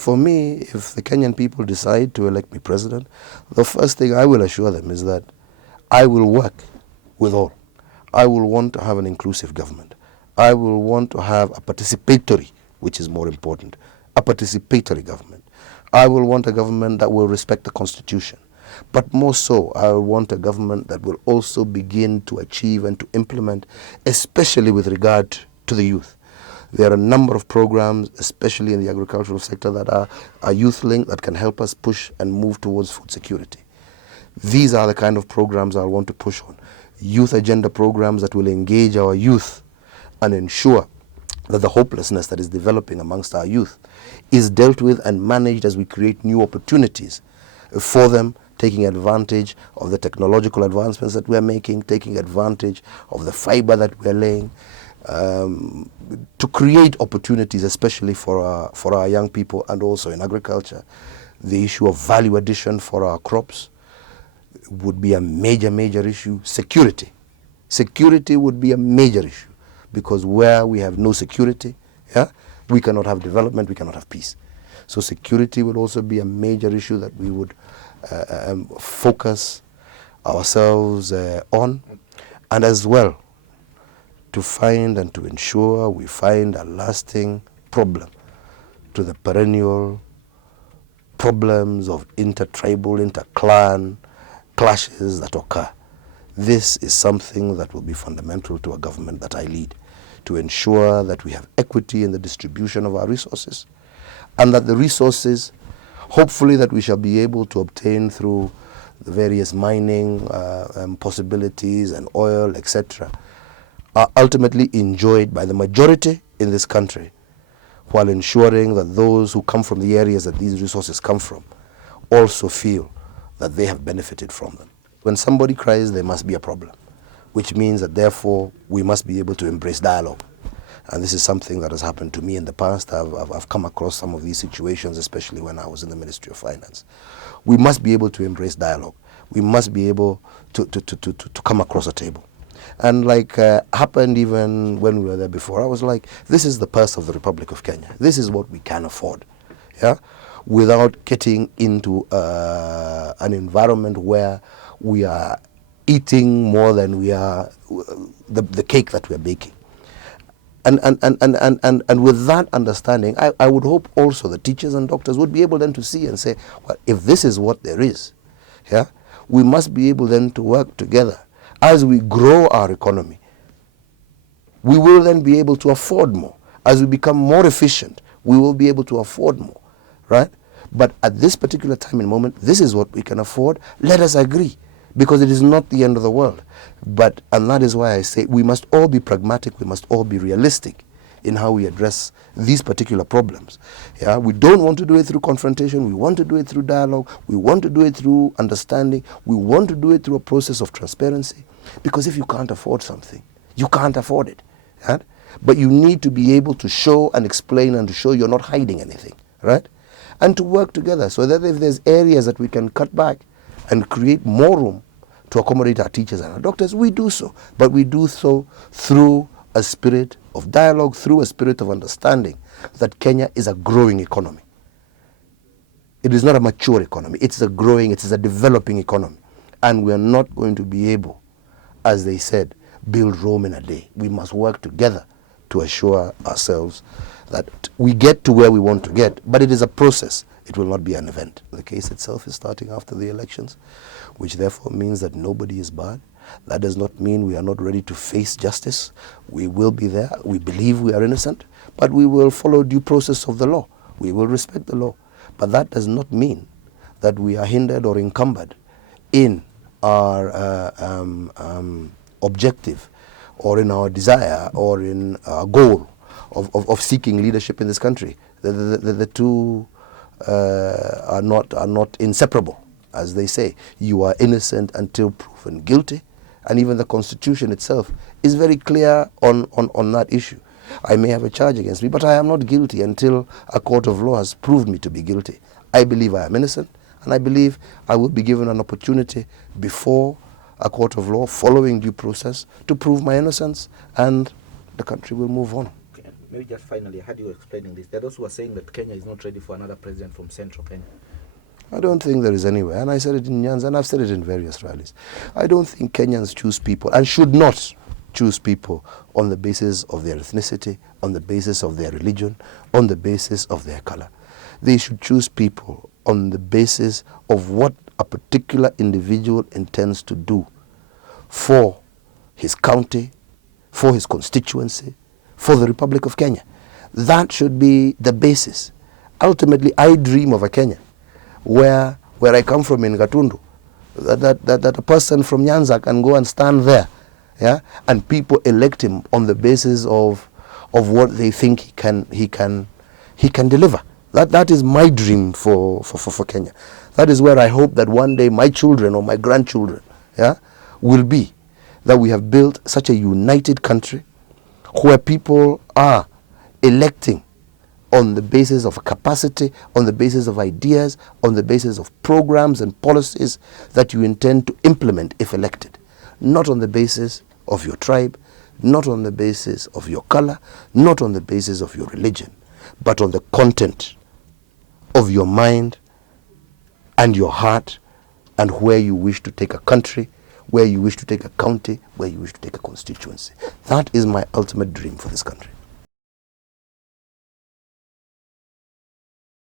For me, if the Kenyan people decide to elect me president, the first thing I will assure them is that I will work with all. I will want to have an inclusive government. I will want to have a participatory, which is more important, a participatory government. I will want a government that will respect the Constitution. But more so, I want a government that will also begin to achieve and to implement, especially with regard to the youth. There are a number of programs, especially in the agricultural sector, that are youth-linked that can help us push and move towards food security. These are the kind of programs I want to push on. Youth agenda programs that will engage our youth and ensure that the hopelessness that is developing amongst our youth is dealt with and managed as we create new opportunities for them, taking advantage of the technological advancements that we are making, taking advantage of the fiber that we are laying, to create opportunities, especially for our young people, and also in agriculture. The issue of value addition for our crops would be a major issue. Security would be a major issue, because where we have no security, we cannot have development, we cannot have peace. So security would also be a major issue that we would focus ourselves on, and as well to find and to ensure we find a lasting problem to the perennial problems of intertribal, interclan clashes that occur. This is something that will be fundamental to a government that I lead, to ensure that we have equity in the distribution of our resources, and that the resources, hopefully, that we shall be able to obtain through the various mining possibilities and oil, etc., are ultimately enjoyed by the majority in this country, while ensuring that those who come from the areas that these resources come from also feel that they have benefited from them. When somebody cries, there must be a problem, which means that therefore we must be able to embrace dialogue. And this is something that has happened to me in the past. I've come across some of these situations, especially when I was in the Ministry of Finance. We must be able to embrace dialogue. We must be able to come across a table. And like happened even when we were there before, I was like, this is the purse of the Republic of Kenya. This is what we can afford, without getting into an environment where we are eating more than we are the cake that we are baking. And with that understanding, I would hope also the teachers and doctors would be able then to see and say, well, if this is what there is, we must be able then to work together. As we grow our economy, we will then be able to afford more. As we become more efficient, we will be able to afford more, right? But at this particular time and moment, this is what we can afford. Let us agree, because it is not the end of the world. And that is why I say we must all be pragmatic, we must all be realistic in how we address these particular problems. We don't want to do it through confrontation, we want to do it through dialogue, we want to do it through understanding, we want to do it through a process of transparency. Because if you can't afford something, you can't afford it. But you need to be able to show and explain and to show you're not hiding anything, right? And to work together so that if there's areas that we can cut back and create more room to accommodate our teachers and our doctors, we do so. But we do so through a spirit of dialogue, through a spirit of understanding that Kenya is a growing economy. It is not a mature economy. It's a growing, it is a developing economy. And we are not going to be able, as they said, build Rome in a day. We must work together to assure ourselves that we get to where we want to get. But it is a process. It will not be an event. The case itself is starting after the elections, which therefore means that nobody is barred. That does not mean we are not ready to face justice. We will be there. We believe we are innocent, but we will follow due process of the law. We will respect the law. But that does not mean that we are hindered or encumbered in our objective or in our desire or in our goal of seeking leadership in this country. The two are not inseparable, as they say. You are innocent until proven guilty, and even the Constitution itself is very clear on that issue. I may have a charge against me, but I am not guilty until a court of law has proved me to be guilty. I believe I am innocent, and I believe I will be given an opportunity before a court of law, following due process, to prove my innocence, and the country will move on. maybe just finally, I heard you explaining this. There are those who are saying that Kenya is not ready for another president from central Kenya. I don't think there is anywhere, and I said it in Nyanza, and I've said it in various rallies. I don't think Kenyans choose people, and should not choose people on the basis of their ethnicity, on the basis of their religion, on the basis of their color. They should choose people on the basis of what a particular individual intends to do for his county, for his constituency, for the Republic of Kenya. That should be the basis. Ultimately, I dream of a Kenya where I come from in Gatundu, that a person from Nyanza can go and stand there, yeah, and people elect him on the basis of what they think he can deliver. That is my dream for Kenya. That is where I hope that one day my children or my grandchildren, yeah, will be. That we have built such a united country where people are electing on the basis of capacity, on the basis of ideas, on the basis of programs and policies that you intend to implement if elected. Not on the basis of your tribe, not on the basis of your color, not on the basis of your religion, but on the content of your mind and your heart and where you wish to take a country, where you wish to take a county, where you wish to take a constituency. That is my ultimate dream for this country.